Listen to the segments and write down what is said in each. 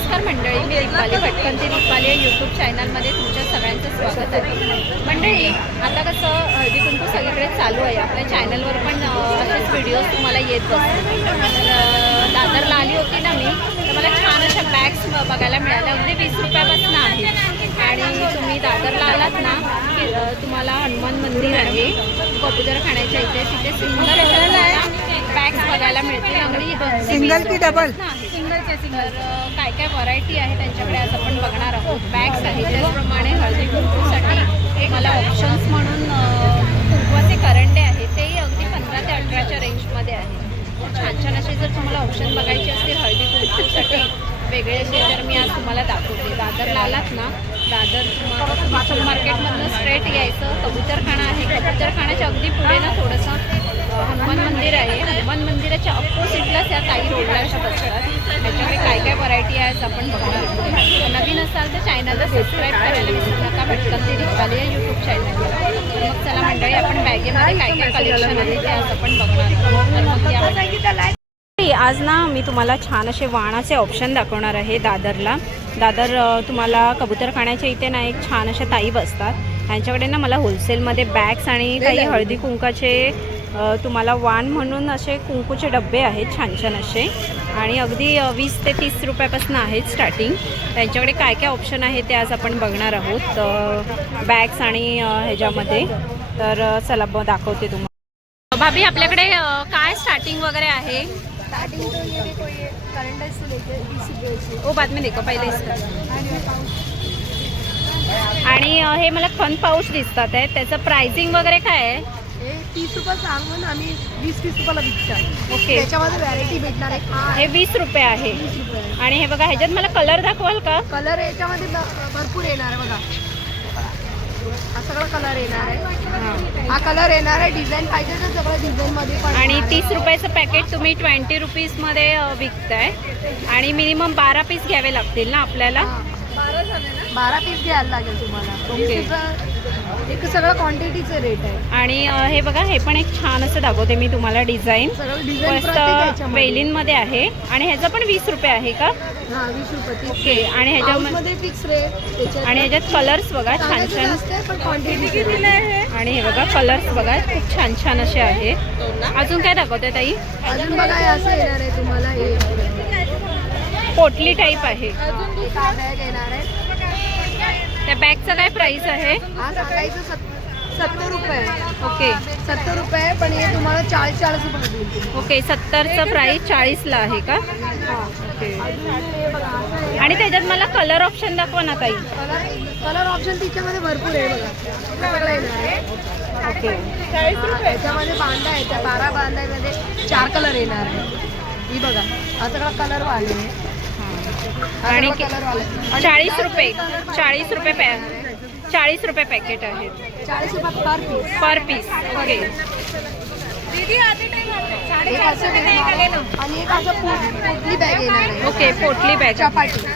नमस्कार मंडळी, मी दीपाली भटकंती दीपाली या यूट्यूब चॅनलमध्ये तुमच्या सगळ्यांचं स्वागत आहे. मंडळी, आता कसं हळदी कुंकू सगळीकडे चालू आहे. आपल्या चॅनलवर पण असेच व्हिडिओज तुम्हाला येत बसतात. तर दादरला आली होती ना मी, तर मला छान अशा बॅग्स बघायला मिळाल्या. अगदी 20 रुपयापासून आहेत. आणि तुम्ही दादरला आलात ना की तुम्हाला हनुमान मंदिर आहे कबूतरखान्याच्या इथे, तिथे सुंदर बॅग्स बघायला मिळतील. अगदी सिंगल की डबल? सिंगल. काय काय व्हरायटी आहे त्यांच्याकडे आज आपण बघणार आहोत. बॅग्स आहेत, त्याचप्रमाणे हळदी कुंकूसाठी मला ऑप्शन्स म्हणून कुंकवाचे करंडे आहेत, तेही अगदी 15 ते 18च्या रेंजमध्ये आहेत. छान छान असे जर तुम्हाला ऑप्शन बघायचे असतील हळदी कुंकूसाठी वेगळे असे, तर मी आज तुम्हाला दाखवते. दादरला आलात ना, दादर तुम्हाला मार्केटमधनं स्ट्रेट यायचं. कबूतरखाना आहे, कबूतरखान्याच्या अगदी पुढे ना थोडंसं हनुमान मंदिर आहे. हनुमान मंदिराच्या अपोजिटलाच या ताई रोडला अशा बसतात. त्याच्याकडे काय काय व्हरायटी आहे आपण बघणार आहोत. नवीन असाल तर चॅनलला सबस्क्राईब करायला विसरू नका, भटकंती दीपाली या यूट्यूब चॅनलवर. मग चला मंडळी, आपण बॅगेमध्ये काय काय कलेक्शन आहे ते आज आपण बघणार आहोत. तर मग या आज ना मी तुम्हाला छान असे वाणाचे ऑप्शन दाखवणार आहे. दादर तुम्हाला कबूतरखान्याच्या इथे ना एक छान अशा ताई बसतात. त्यांच्याकडे ना मला होलसेलमध्ये बॅग्स आणि काही हळदी कुंकाचे तुम्हाला वाण म्हणून असे कुंकूचे डबे आहेत छान छान असे, आणि अगदी 20 ते 30 रुपयापासून आहेत स्टार्टिंग. त्यांच्याकडे काय काय ऑप्शन आहे ते आज आपण बघणार आहोत बॅग्स आणि ह्याच्यामध्ये. तर चला दाखवते तुम्हाला. भाभी, आपल्याकडे काय स्टार्टिंग वगैरे आहे? स्टार्टिंग तो ये देखो, ये करंडा से लेके 20 रुपये से। ओ बाद में देखो, पहिले आणि हे मला फन पाऊच दिसतात आहे. त्याचं प्राइसिंग वगैरे काय आहे? हे 30 रुपये सांगून आम्ही 20-30 रुपयाला विकतात. ओके, त्याच्यामध्ये व्हरायटी भेटणार आहे. हे 20 रुपये आहे. 20 रुपये. आणि हे बघा, ह्याच्यात मला कलर दाखवाल का? कलर याच्यामध्ये भरपूर येणार आहे. बघा, हा सगळा कलर येणार आहे. हा कलर येणार आहे. डिझाईन पाहिजे तर सगळं डिझाईन मध्ये पण. आणि 30 रुपयाचं पॅकेट तुम्ही 20 रुपीजमध्ये विकताय. आणि मिनिमम 12 पीस घ्यावे लागतील ना आपल्याला? 12 पीस घ्यायला लागेल तुम्हाला. एक सगळं क्वांटिटीचे रेट आहे. आणि हे बघा, हे पण एक छान असं दाखवते मी तुम्हाला डिझाईन. मस्त वेलींमध्ये आहे. आणि ह्याचं पण 20 रुपये आहे का? हां, 20 रुपये. ओके. आणि ह्याच्यामध्ये फिक्स रेट. आणि ह्याच्यात कलर्स बघा छान छान. आणि हे बघा कलर्स बघा, खूप छान छान असे आहेत. अजून काय दाखवते ताई? अजून बघा, असं येणार आहे तुम्हाला. हे पोटली टाईप आहे. बॅग येणार आहे. त्या बॅगचं काय प्राइस आहे? हा सांगायचं 70 रुपये. ओके, 70 रुपये, पण हे तुम्हाला 40 रुपये देईल. ओके. 70चं प्राइस 40ला आहे का? ओके. आणि त्याच्यात मला कलर ऑप्शन दाखवा ना ताई. कलर ऑप्शन तिच्यामध्ये भरपूर आहे. बघा, सगळं येणार आहे. ओके. 40 रुपये. त्याच्यामध्ये बांधा आहे. त्या 12 बांधामध्ये 4 कलर येणार आहे. ही बघा, हा सगळा कलर वाले आहे. आणि 40 रुपये 40 रुपये पॅकेट आहेत. 40 रुपये पर पीस. ओके. आणि एक असं पोटली बॅग येणार आहे. ओके, पोटली बॅग. चपाटी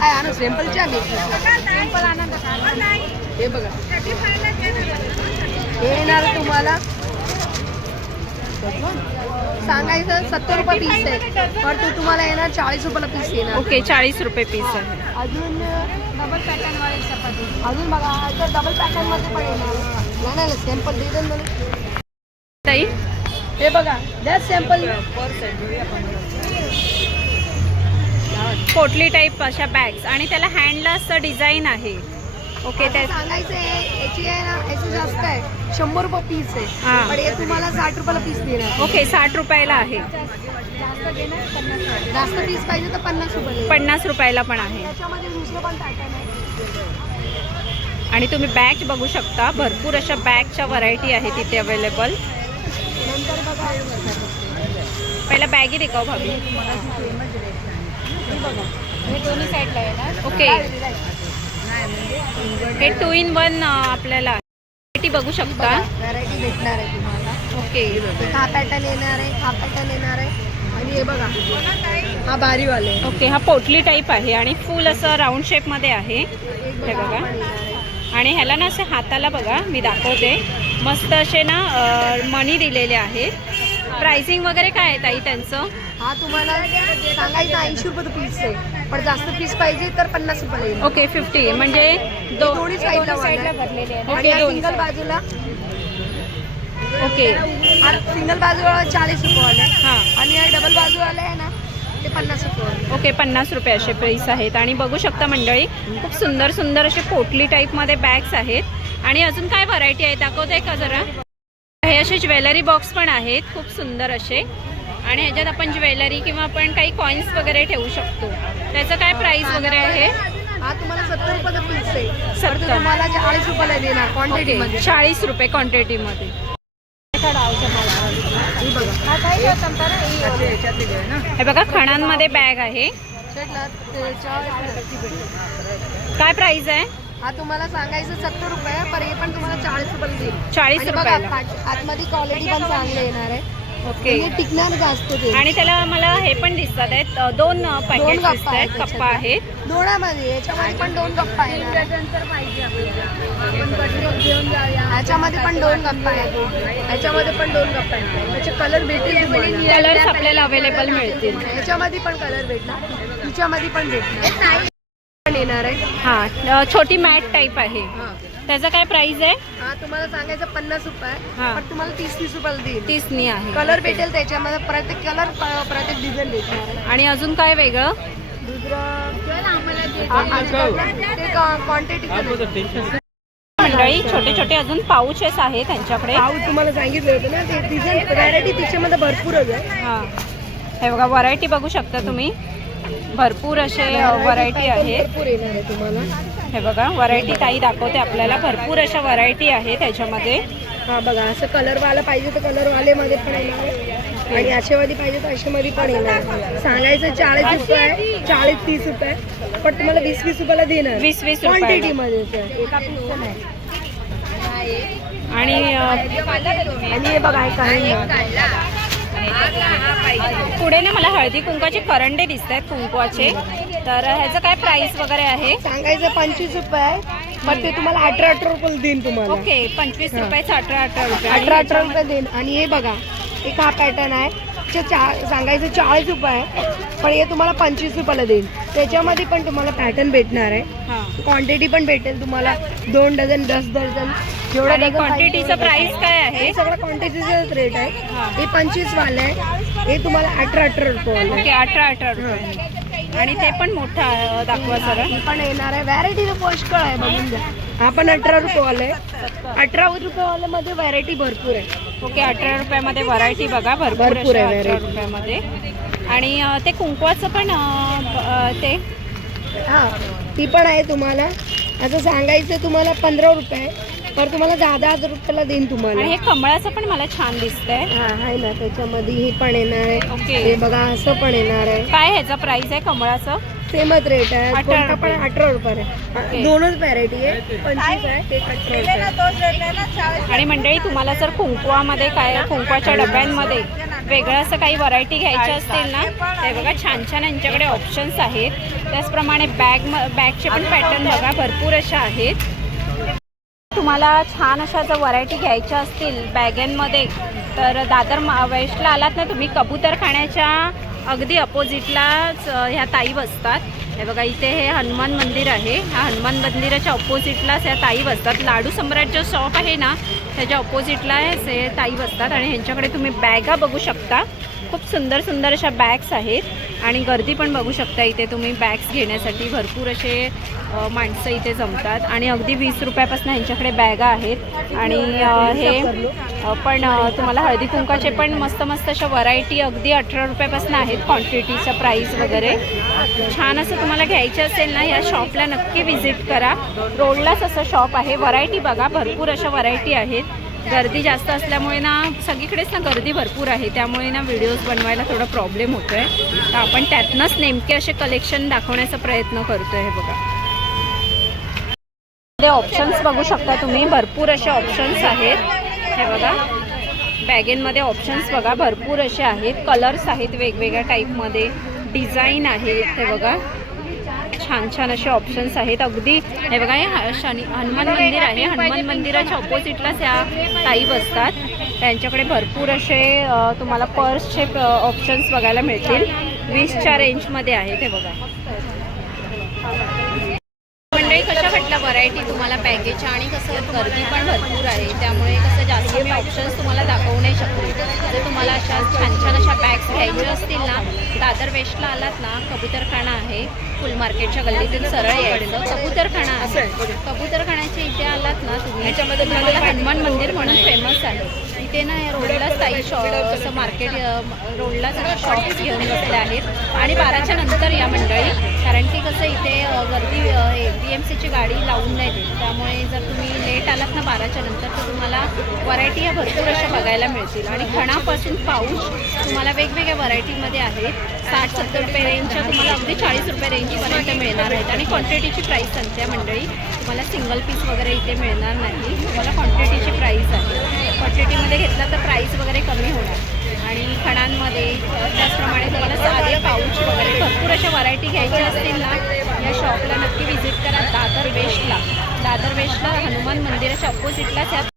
आहे. सिम्पलच्या सिम्पल आनंद. हे बघा, हे येणार तुम्हाला सांगायचं 70 रुपये पीस आहे, पण ते तुम्हाला येणार 40 रुपयाला पीस येणार. ओके, 40 रुपये पीस आहे. अजून डबल पॅटर्न वाली चपाती. अजून बघा, आता डबल पॅटर्न मध्ये पण येणार. नाही सॅम्पल दे दे मला ताई. हे बघा, द्या सॅम्पल. पोटली टाईप अशा बॅग्स, आणि त्याला हँडला असं डिझाईन आहे. ओके. त्या सांगायचं आहे याची आहे ना, याची जास्त आहे. 100 रुपये पीस आहे, हां. पण हे तुम्हाला 60 रुपयाला पीस देणार. ओके, 60 रुपयाला आहे. जास्त पीस पाहिजे तर 50 रुपये. 50 रुपयाला पण आहे. त्याच्यामध्ये दुसरं पण पॅटर्न आहे. आणि तुम्ही बॅग बघू शकता, भरपूर अशा बॅगच्या व्हरायटी आहे तिथे अवेलेबल. नंतर बघा, पहिला बॅगी देखाव भाभी. हे दोन्ही साईडला येणार. ओके. हे 2 in 1 आपल्याला व्हरायटी बघू शकता. व्हरायटी भेटणार आहे तुम्हाला. ओके. हा पॅटर्न येणार आहे, हा पॅटर्न येणार आहे. आणि हे बघा, हा बारीवाले. ओके. हा पोटली टाईप आहे आणि फुल असं राऊंड शेपमध्ये आहे. हे बघा. आणि ह्याला ना असे हाताला बघा, मी दाखवते, मस्त असे ना मणी दिलेले आहेत. प्राइसिंग वगैरे काय आहे ताई त्यांचं? हा तुम्हाला सांगायचं 80 रुपये पीस आहे, पण जास्त पीस पाहिजे तर 50 रुपये येईल. ओके 50 म्हणजे दोन्ही साईडला भरलेले आहेत. आणि ओके सिंगल बाजूला ओके सिंगल बाजूला 40 रुपये वाले हां आणि डबल बाजूवाले आहे ना ते 50 रुपये वाले. ओके 50 रुपये असे प्राईस आहेत. आणि बघू शकता मंडळी खूप सुंदर सुंदर असे पोटली टाईपमध्ये बॅग्स आहेत. आणि अजून काय व्हरायटी आहे दाखवते का जरा? हे असे ज्वेलरी बॉक्स पण आहेत खूप सुंदर असे. आणि ह्याच्यात आपण ज्वेलरी किंवा आपण काही कॉईन्स वगैरे ठेवू शकतो. त्याचं काय प्राईस वगैरे आहे? हा तुम्हाला 70 रुपयाचा पीस आहे, 70. तर तुम्हाला 40 रुपयाला देणार क्वांटिटीमध्ये. 40 रुपये क्वांटिटीमध्ये. हे बघा खणांमध्ये बॅग आहे. काय प्राइस आहे? हा तुम्हाला सांगायचं 70 रुपये, पण हे पण तुम्हाला 40 रुपयाला देईल. 40 आणि बघा, रुपयाला. आतमध्ये क्वालिटी पण चांगली येणार आहे. ओके हे टिकणार जास्त ते. आणि त्याला मला हे पण दिसतात आहेत 2 पॅकेट गप्पा दिसत आहेत, आहेत कप्पा आहेत. दोण्यामध्ये याच्यामध्ये पण 2 गप्पा येणार आहे. ह्याच्यामध्ये पण 2 गप्पा आहेत, ह्याच्यामध्ये पण 2 गप्पा आहेत. त्याचे कलर भेटेल तुम्हाला. कलर्स आपल्याला अवेलेबल मिळतील. ह्याच्यामध्ये पण कलर भेटणार, हिच्यामध्ये पण भेटणार. पण येणार आहे. हां छोटी मॅट टाईप आहे. त्याचं काय प्राइस आहे? हा तुम्हाला सांगायचं 50 रुपये, हा. पण तुम्हाला 30 रुपयाला देईल. 30 आहे. कलर भेटेल त्याच्यामध्ये, प्रत्येक कलर प्रत्येक डिझाईन भेटणार आहे. आणि अजून काय वेगळं? क्वांटिटी मंडळी छोटे छोटे अजून पाऊचेस आहेत त्यांच्याकडे. पाऊच तुम्हाला सांगितलं होतं ना, ते डिझाईन व्हरायटी तिच्यामध्ये भरपूरच आहे. हां हे बघा व्हरायटी बघू शकता तुम्ही, भरपूर असे व्हरायटी आहे. भरपूर येणार आहे तुम्हाला. हे बघा व्हरायटी ताई दाखवते आपल्याला, भरपूर अशा व्हरायटी आहे त्याच्यामध्ये. हा बघा, असं कलरवाला पाहिजे तर कलरवालेमध्ये पण येणार आहे, आणि अशामध्ये पाहिजे तर अशामध्ये पण येणार आहे. सांगायचं 40 रुपये, 40-30 रुपये, पण तुम्हाला 20-20 रुपयाला देणार. 20-20 रुपये क्वांटिटीमध्ये एका पीसचं नाही. आणि आणि हे बघा हे काही पुढे ना मला हळदी कुंकवाचे करंडे दिसत आहेत कुंकवाचे. तर ह्याचं काय प्राइस वगैरे आहे? सांगायचं 25 रुपये, पण ते तुम्हाला 18 रुपये देईन तुम्हाला. ओके 25 रुपयाचं 18 रुपये. 18 रुपये देईन. आणि हे बघा एक हा पॅटर्न आहे, सांगायचं 40 रुपये, पण हे तुम्हाला 25 रुपयाला देईल. त्याच्यामध्ये पण तुम्हाला पॅटर्न भेटणार आहे, हां क्वांटिटी पण भेटेल तुम्हाला. 2 डझन 10 डझन जेवढा आणि डझन क्वांटिटीचं प्राइस काय आहे? हे सगळं क्वांटिटीचं रेट आहे. हां. हे 25 वाले आहे, हे तुम्हाला 18 रुपये वाले. ओके 18 रुपये. आणि ते पण मोठा दाखवा जरा. हे पण येणार आहे. व्हरायटी तर पुष्कळ आहे, बघून घ्या. हा पण 18 रुपये वाला आहे. 18 रुपये वाल्यामध्ये व्हरायटी भरपूर आहे. ओके 18 रुपयामध्ये व्हरायटी बघा भरपूर भरपूर अशा आहे 18 variety. रुपयामध्ये. आणि ते कुंकवाचं पण ते हा ती पण आहे तुम्हाला. असं सांगायचं तुम्हाला 15 रुपये, पण तुम्हाला 10-10 रुपयाला देईन तुम्हाला. आणि हे कमळाचं पण मला छान दिसतंय. हा आहे ना, त्याच्यामध्ये हे पण येणार आहे. ओके. हे बघा असं पण येणार आहे. काय ह्याचा प्राइस आहे कमळाचं? सेमच रेट आहे. 18 कोणता पण रुपये. 18 रुपये आहे. ओके. दोनच व्हरायटी आहे, 25 आहे, ते 18 रुपये. आणि मंडळी तुम्हाला जर कुंकवामध्ये काय कुंकवाच्या डब्यांमध्ये वेगळं असं काही व्हरायटी घ्यायच्या असतील ना, ते बघा छान छान यांच्याकडे ऑप्शन्स आहेत. त्याचप्रमाणे बॅगचे पण पॅटर्न बघा भरपूर अशा आहेत. तुम्हाला छान अशा जर व्हरायटी घ्यायच्या असतील बॅगांमध्ये, तर दादर वेस्टला आलात ना तुम्ही, कबूतरखान्याच्या अगदी अपोजिटलाच ह्या ताई बसतात. हे बघा इथे हे हनुमान मंदिर आहे. ह्या हनुमान मंदिराच्या अपोजिटलाच ह्या ताई बसतात. लाडू सम्राट शॉप आहे ना, त्याच्या अपोजिटला हे ताई बसतात. आणि ह्यांच्याकडे तुम्ही बॅगा बघू शकता. खूप सुंदर सुंदर अशा बॅग्स आहेत. आणि गर्दी पण बघू शकता इथे तुम्ही. बॅग्स घेण्यासाठी भरपूर असे माणसं इथे जमतात. आणि अगदी 20 रुपयापासून ह्यांच्याकडे बॅगा आहेत. आणि हे पण तुम्हाला हळदी कुंकाचे पण मस्त मस्त अशा व्हरायटी अगदी 18 रुपयापासून आहेत. क्वांटिटीचा प्राईस वगैरे छान असं तुम्हाला घ्यायचं असेल ना, या शॉपला नक्की व्हिजिट करा. रोडलाच असं शॉप आहे. व्हरायटी बघा भरपूर अशा व्हरायटी आहेत. गर्दी जास्त असल्यामुळे ना सगळीकडेच ना गर्दी भरपूर आहे, त्यामुळे ना व्हिडिओज बनवायला थोडा प्रॉब्लेम होतो आहे. तर आपण त्यातनंच नेमके असे कलेक्शन दाखवण्याचा प्रयत्न करतो आहे. बघा ऑप्शन्स बघू शकता तुम्ही, भरपूर असे ऑप्शन्स आहेत. हे बघा बॅगेंमध्ये ऑप्शन्स बघा भरपूर असे आहेत. कलर्स आहेत वेगवेगळ्या टाईपमध्ये, डिझाईन आहेत. हे बघा छान छान असे ऑप्शन्स आहेत. अगदी हे बघा हे हनुमान मंदिर आहे. हनुमान मंदिराच्या ऑपोजिटलाच या ताई बसतात. त्यांच्याकडे भरपूर असे तुम्हाला पर्सचे ऑप्शन्स बघायला मिळतील. 20च्या रेंजमध्ये आहे ते बघा. मंडळी कशा वाटल्या व्हरायटी तुम्हाला बॅगेच्या, आणि कसं गर्दी पण भरपूर आहे त्यामुळे कसं जास्त मी ऑप्शन्स तुम्हाला दाखवू नाही शकते. जर तुम्हाला अशा छान छान अशा बॅग्स घ्यायच्या असतील ना, दादर वेस्टला आलात ना, कबूतरखाना आहे, फुल मार्केटच्या गल्लीतून सरळ यायचं. कबूतरखाना आहे, कबूतरखान्याच्या इथे आलात ना तुम्ही, याच्यामध्ये तुम्हाला हनुमान मंदिर म्हणून फेमस आहे. इथे ना या रोडलाच काही असं मार्केट रोडलाच असे शॉप्स घेऊन बसले आहेत. आणि 12च्या नंतर या मंडळी, कारण की कसं इथे गर्दी BMCची गाडी लावून नाही देत, त्यामुळे जर तुम्ही लेट आलात ना 12च्या नंतर तर तुम्हाला व्हरायटी या भरपूर अशा बघायला मिळतील. आणि खणापासून पाऊच तुम्हाला वेगवेगळ्या व्हरायटीमध्ये आहेत. 60-70 रुपये रेंजच्या तुम्हाला अगदी 40 रुपये रेंजपर्यंत मिळणार आहेत. आणि क्वांटिटीची प्राईस सांगते मंडळी, तुम्हाला सिंगल पीस वगैरे इथे मिळणार नाही, तुम्हाला क्वांटिटीची प्राईस आहे. क्वांटिटीमध्ये घेतला तर प्राईस वगैरे कमी होणार. आणि खणांमध्ये त्याचप्रमाणे तुम्हाला साधे पाऊच वगैरे भरपूर अशा व्हरायटी घ्यायच्या असतील ना, या शॉपला नक्की व्हिजिट करा. दादर वेस्टला हनुमान मंदिराच्या अपोजिटलाच या